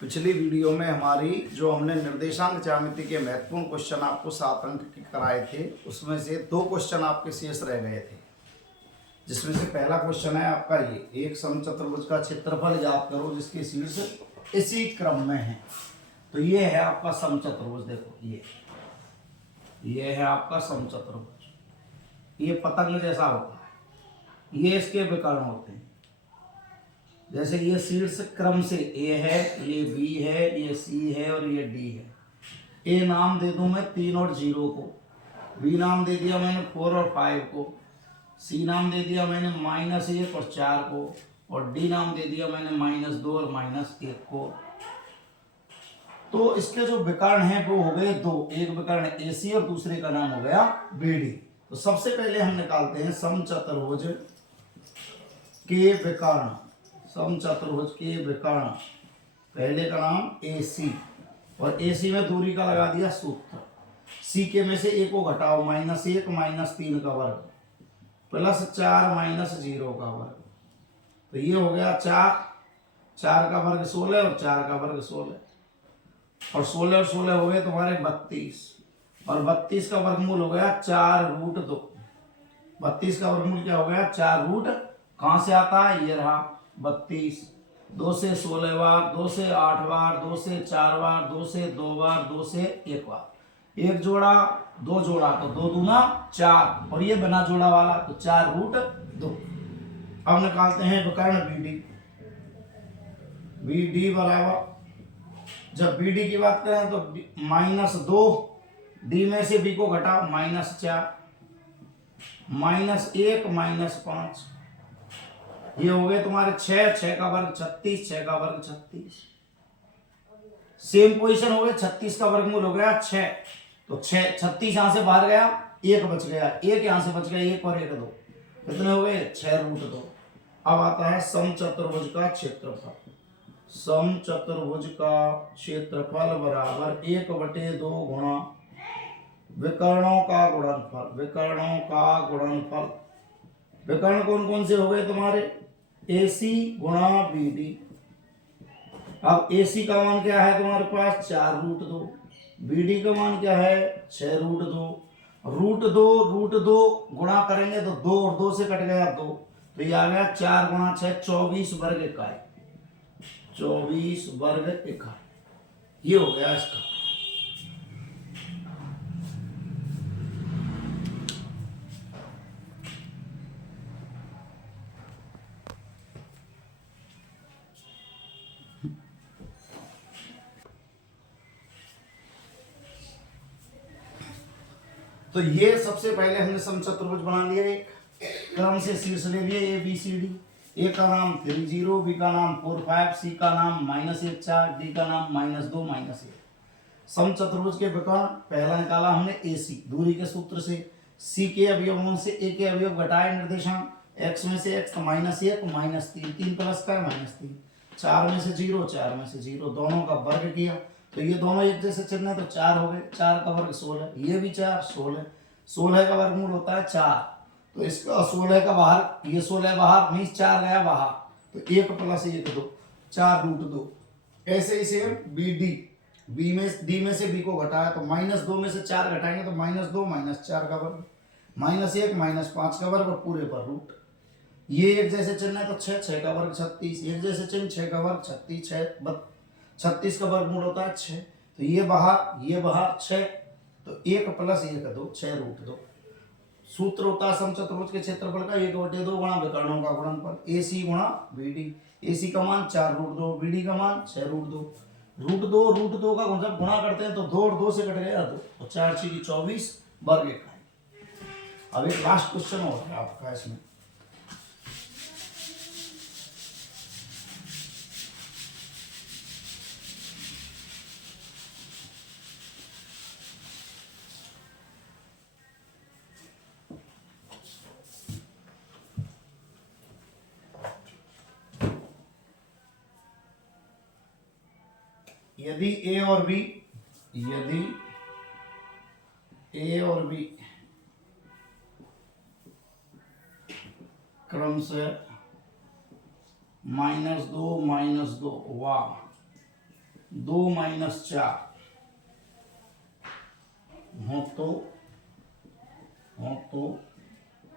पिछली वीडियो में हमारी जो हमने निर्देशांक ज्यामिति के महत्वपूर्ण क्वेश्चन आपको 7 अंक के कराए थे, उसमें से 2 क्वेश्चन आपके शेष रह गए थे। जिसमें से पहला क्वेश्चन है आपका ये, एक समचतुर्भुज का क्षेत्रफल ज्ञात करो जिसके शीर्ष इसी क्रम में है। तो ये है आपका समचतुर्भुज। देखो ये है आपका समचतुर्भुज। ये पतंग जैसा होता है, ये इसके विकर्ण होते हैं। जैसे ये शीर्ष क्रम से ए है, ये बी है, ये सी है और ये डी है। ए नाम दे दूं मैं 3 और 0 को, बी नाम दे दिया मैंने 4 और 5 को, सी नाम दे दिया मैंने -1 और 4 को, और डी नाम दे दिया मैंने -2 और -1 को। तो इसके जो विकर्ण हैं वो हो गए 2, एक विकर्ण ए सी और दूसरे का नाम हो गया बी डी। तो सबसे पहले हम निकालते हैं समचतुर्भुज के विकर्ण। समचतुर्भुज के विकर्ण, पहले का नाम ए सी, और ए सी में दूरी का लगा दिया सूत्र। सी के में से ए को घटाओ, -1 -3 का वर्ग +4 -0 का वर्ग। तो ये हो गया 4 का वर्ग 16 और 4 का वर्ग 16, और 16 और 16 हो गए तुम्हारे 32, और 32 का वर्गमूल हो गया 4√2। 32 का वर्गमूल क्या हो गया 4√, कहाँ से आता है, ये रहा 32। 2 से 16 बार, 2 से 8 बार, 2 से 4 बार, 2 से 2 बार, 2 से 1 बार, एक जोड़ा 2 जोड़ा तो 2 दूना 4, और ये बिना जोड़ा वाला तो 4√2। अब निकालते हैं विकर्ण बी डी बराबर, जब बी डी की बात करें तो -2, डी में से बी को घटाओ -4, -1 -5, ये हो गए तुम्हारे 6 का वर्ग 36, 6 का वर्ग 36। सेम पोजीशन हो गए, 36 का वर्गमूल हो गया 6, तो 36 यहां से बाहर गया, 1 बच गया, 1 यहां से बच गया, 1 और 1 2, कितने हो गए 6√2। अब आता है समचतुर्भुज का क्षेत्रफल। समचतुर्भुज का क्षेत्रफल बराबर 1/2 गुणा विकर्णों का गुणनफल। विकर्णों का गुणनफल, विकर्ण कौन कौन से हो गए तुम्हारे, AC गुणा BD। अब AC का मान क्या है तुम्हारे पास 4√2, BD का मान क्या है 6√2। √2 गुणा करेंगे तो 2 और 2 से कट गया 2, तो ये आ गया 4 गुणा 6 24 वर्ग इकाई। 24 वर्ग इकाई, ये हो गया इसका। तो ये सबसे पहले हमने समचतुर्भुज बना लिया, एक क्रम से शीर्ष ले लिए ए बी सी डी। ए का नाम 3 0, बी का नाम 4 5, सी का नाम -1 4, डी का नाम -2 -1। समचतुर्भुज के विकर्ण पहला निकाला हमने ए सी, दूरी के सूत्र से। सी के अवयवों से ए के अवयव घटाए निर्देशांक, x में से x तो -1 -3, 3 प्लस का -3, 4 में से 0, 4 में से 0, दोनों का वर्ग किया तो ये दोनों एक जैसे चिन्ह है तो 4 हो गए, 4 का वर्ग 16, ये भी 4, 16, 16 का वर्गमूल होता है 4, तो इसका 16 का बाहर, ये 16 बाहर मीन्स 4 गया बाहर, तो 1 + 1 2, 4√2। ऐसे ही सेम बी डी, डी में से बी को घटाया तो -2 में से 4 घटाएंगे तो -2 -4 का वर्ग, -1 -5 का वर्ग और पूरे पर रूट। ये एक जैसे चिन्ह है तो 6, 6 का वर्ग 36, एक जैसे चिन्ह 6 का वर्ग 36, 36 का वर्गमूल होता है 6, तो ये बाहर 6, तो 1 + 1 2, 6√2। सूत्र होता है समचतुर्भुज के क्षेत्रफल का 1/2 गुणा विकर्णों का गुणनफल, AC गुणा BD। AC का मान 4√2, BD का मान 6√2। √2 का जब गुणा करते हैं तो 2 और 2 से कट गया 2, तो 4 × 24 वर्ग इकाई। अब एक लास्ट क्वेश्चन हो रहा है आपका इसमें। यदि ए और बी क्रम से -2 -2 वाह 2 माइनस 4 हो तो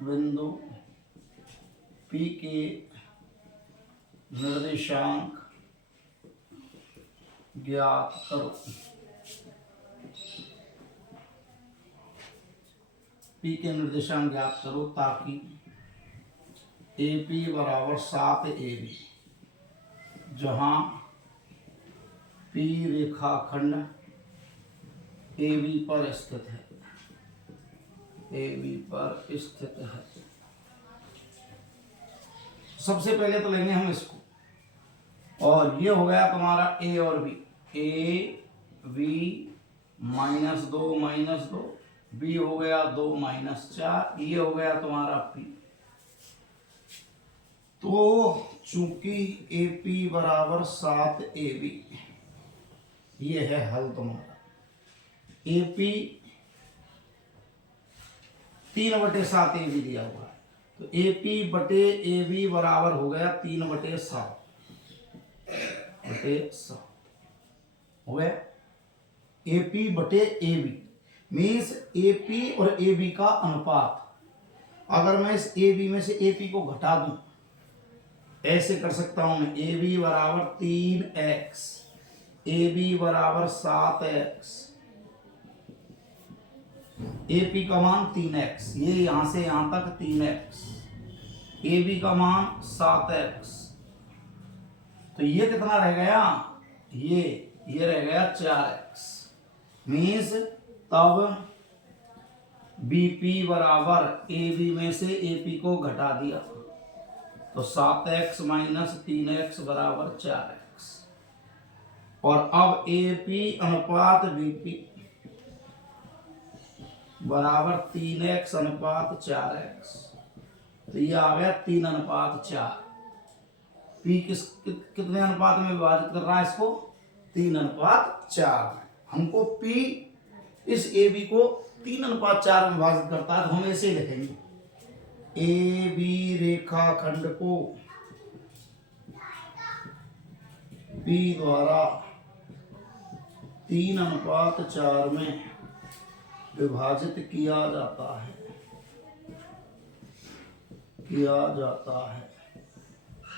बिंदु P के निर्देशांक ज्ञात करो। P के निर्देशांक ज्ञात करो ताकि AP बराबर 7AB, जहां P रेखाखंड AB पर स्थित है, AB पर स्थित है। सबसे पहले तो लेंगे हम इसको, और ये हो गया तुम्हारा A और B, A V -2 B हो गया 2 - 4, ये हो गया तुम्हारा P। तो चूंकि AP बराबर 7AB, ये है हल तुम्हारा। AP 3/7 AB दिया हुआ है, तो AP बटे AB बराबर हो गया 3/7 हो गया। AP बटे AB मीन्स AP और AB का अनुपात। अगर मैं इस AB में से AP को घटा दूं, ऐसे कर सकता हूं मैं, AB बराबर 3x, AB बराबर 7x, AP का मान 3x, ये यहां से यहां तक 3x, AB का मान 7x, तो ये कितना रह गया, ये रह गया 4x। मीन्स तब BP बराबर AB में से AP को घटा दिया, तो 7x - 3x बराबर 4x। और अब AP अनुपात BP बराबर 3x अनुपात 4x, तो ये आ गया 3:4। P कितने अनुपात में विभाजित कर रहा है इसको, 3:4 में। हमको P इस AB को 3:4 में विभाजित करता है, तो हम ऐसे लिखेंगे, AB रेखाखंड को P द्वारा 3:4 में विभाजित किया जाता है,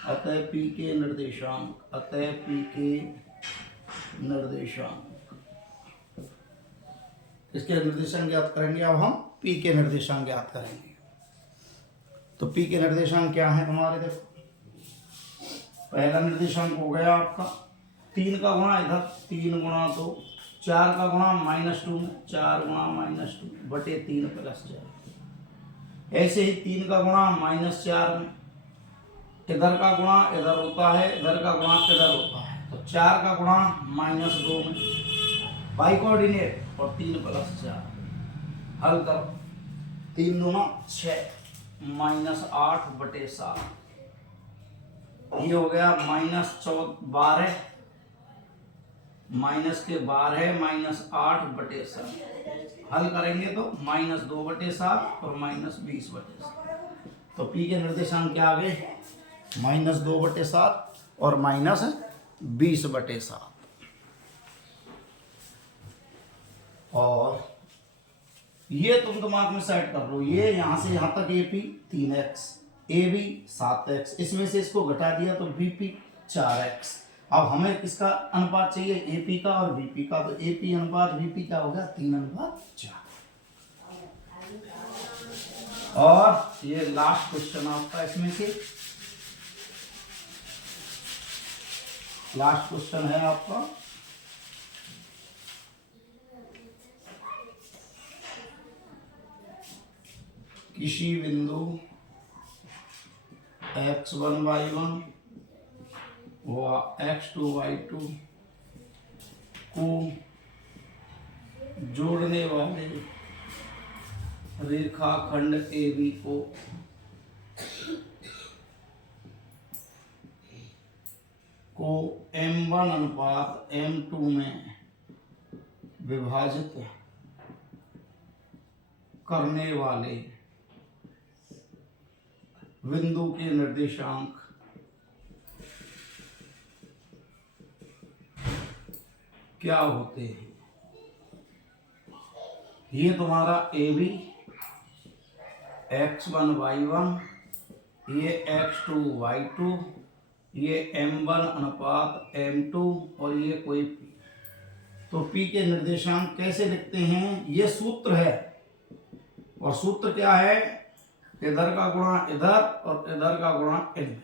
अतः P के निर्देशांक, इसके निर्देशांक ज्ञात करेंगे। अब हम P के निर्देशांक ज्ञात करेंगे। तो P के निर्देशांक क्या है तुम्हारे, देखो, पहला निर्देशांक हो गया आपका 3 का गुणा इधर, 3 गुणा 2, 4 का गुणा -2 में, 4 गुणा -2 बटे 3 + 4। ऐसे ही 3 का गुणा -4 में, इधर का गुणा इधर होता है, इधर का गुणा इधर होता है, तो 4 का गुणा -2 में, बाई कोऑर्डिनेट, और 3 + 4 हल करो, 3 दूना 6 -8 बटे 7, ये हो गया -12, माइनस के 12 -8 बटे 7। हल करेंगे तो -2 बटे 7 और -20 बटे 7। तो P के निर्देशांक क्या आ गए, -2 बटे 7 और -20 बटे 7। और ये तुम दिमाग में सेट कर लो, ये यहां से यहां तक AP 3x, AB 7x, इसमें से इसको घटा दिया तो BP 4x। अब हमें किसका अनुपात चाहिए, AP का और BP का, तो AP अनुपात BP का हो गया 3:4। और ये लास्ट क्वेश्चन आपका, इसमें से लास्ट क्वेश्चन है आपका, किसी बिंदु x1 y1 व x2 y2 को जोड़ने वाले रेखाखंड AB को M1 अनुपात M2 में विभाजित करने वाले बिंदु के निर्देशांक क्या होते हैं। ये तुम्हारा AB x1 y1, ये x2 y2, ये m1 अनुपात m2 और ये कोई p। तो p के निर्देशांक कैसे लिखते हैं, ये सूत्र है। और सूत्र क्या है, इधर का गुणा इधर और इधर का गुणा इनमें।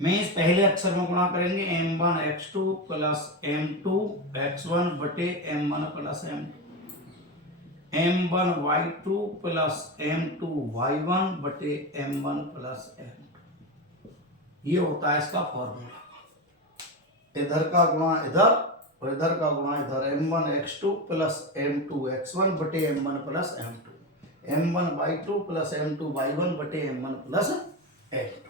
में इस पहले अक्षर में गुणा करेंगे m1 x2 plus m2 x1 बटे m1 plus m2, m1 y2 plus m2 y1 बटे m1 प्लस m2। ये होता है इसका फॉर्मूला। इधर का गुणा इधर और इधर का गुणा इधर, m1 x2 plus m2 x1 बटे m1 plus m2, m1 y2 plus m2 y1 बटे m1 प्लस m2।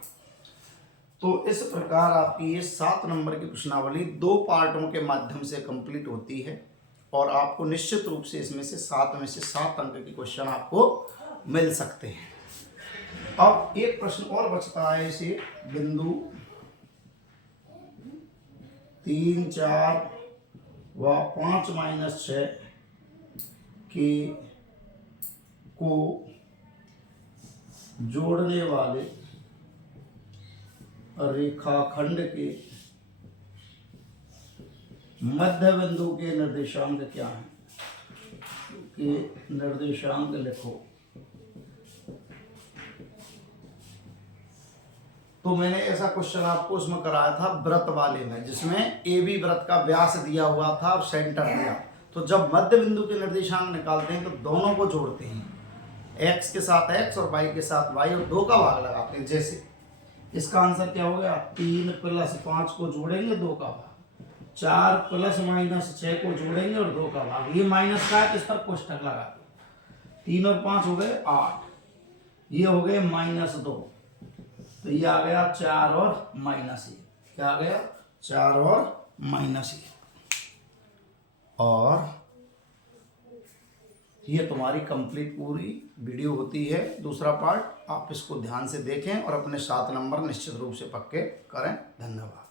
तो इस प्रकार आपकी ये 7 नंबर की प्रश्नावली 2 पार्टों के माध्यम से कंप्लीट होती है और आपको निश्चित रूप से इसमें से 7 में से 7 अंक के क्वेश्चन आपको मिल सकते हैं। अब एक प्रश्न और बचता है, इसे बिंदु 3, 4 व 5-6 के को जोड़ने वाले रेखाखंड के मध्य बिंदु के निर्देशांक क्या हैं, के निर्देशांक लिखो। तो मैंने ऐसा क्वेश्चन आपको उसमें कराया था व्रत वाले में, जिसमें ए बी व्रत का व्यास दिया हुआ था और सेंटर दिया। तो जब मध्य बिंदु के निर्देशांक निकालते हैं तो दोनों को जोड़ते हैं, x के साथ x और y के साथ y और 2 का भाग लगाते हैं। जैसे इसका आंसर क्या हो गया, 3 प्लस 5 को जोड़ेंगे 2 का भाग, 4 प्लस माइनस 6 को जोड़ेंगे और 2 का भाग। ये माइनस का है तो इस पर कोष्टक लगा दो, 3 और 5 हो गए 8, ये हो गए -2, तो ये आ गया 4 और -1। क्या आ गया, 4 और -1। और ये तुम्हारी कंप्लीट पूरी वीडियो होती है। दूसरा पार्ट आप इसको ध्यान से देखें और अपने 7 नंबर निश्चित रूप से पक्के करें। धन्यवाद।